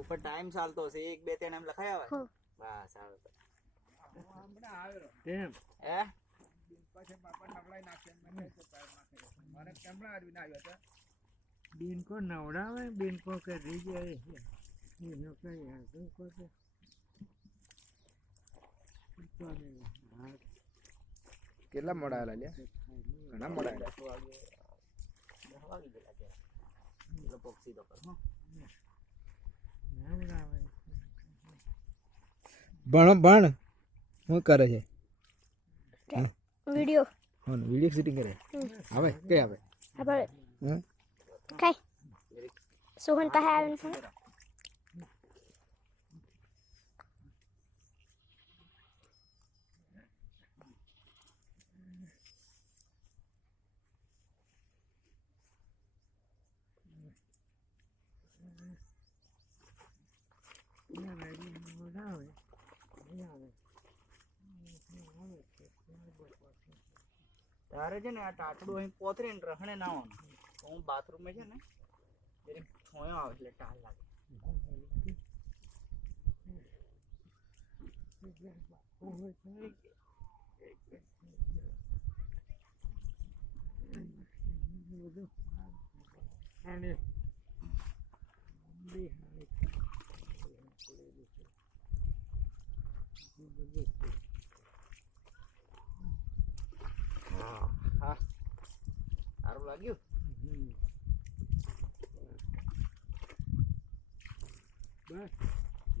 ઉપર ટાઈમ ચાલતો છે 1 2 3 એમ લખાય આવે બસ આવે હમણાં આવ્યો કેમ હે પછી બાપા નવડાઈ નાખે મને તો પેર નાખે મારે કેમણા આદમી ના આવ્યો હતા બેન કો નવડાવે બેન કો કે રહી જાય એનો કઈ આગળ કો તો કેટલા મોડા આવેલા લ્યા ઘણા મોડા આવેલા 10 વાગી ગયેલા ત્યારે પોક્ષી તો કરો નવડાવે ભણ શું કરે છે વિડિયો વિડીયો શૂટિંગ કરે આવે કઈ આવે આપણે કઈ સોહન પાસે આવીને ફોન તારે છે ને આ ટાટડું અહીં પોતરી ને રહણે ના આવવાનું તો હું બાથરૂમ માં છે ને જરી છોયો આવે એટલે ટાલ લાગે હા સારું લાગ્યું બસ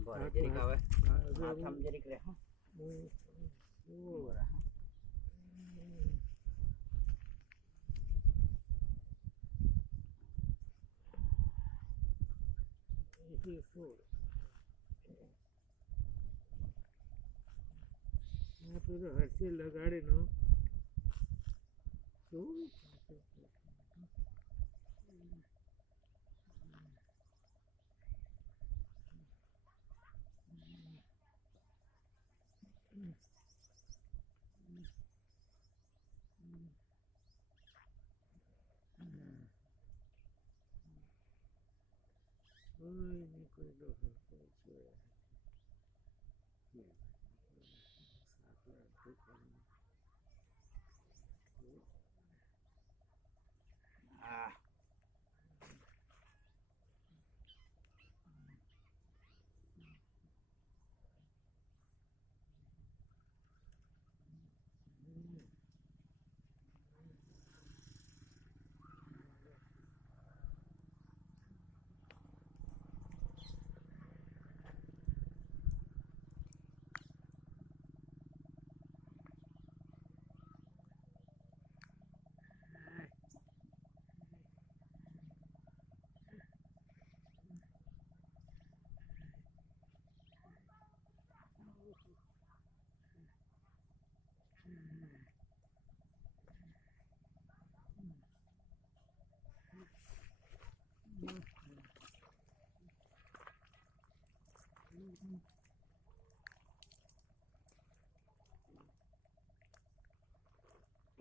બરાબર જરીક આવે માથામાં જરીક રહે હા બરાબર હરસી લગાડી નો શું કોઈ દોષ હા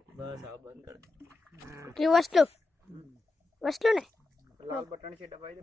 બસ આ બંધ કર દે કે વસ્તુ ને લાલ બટન છે દબાઈ દે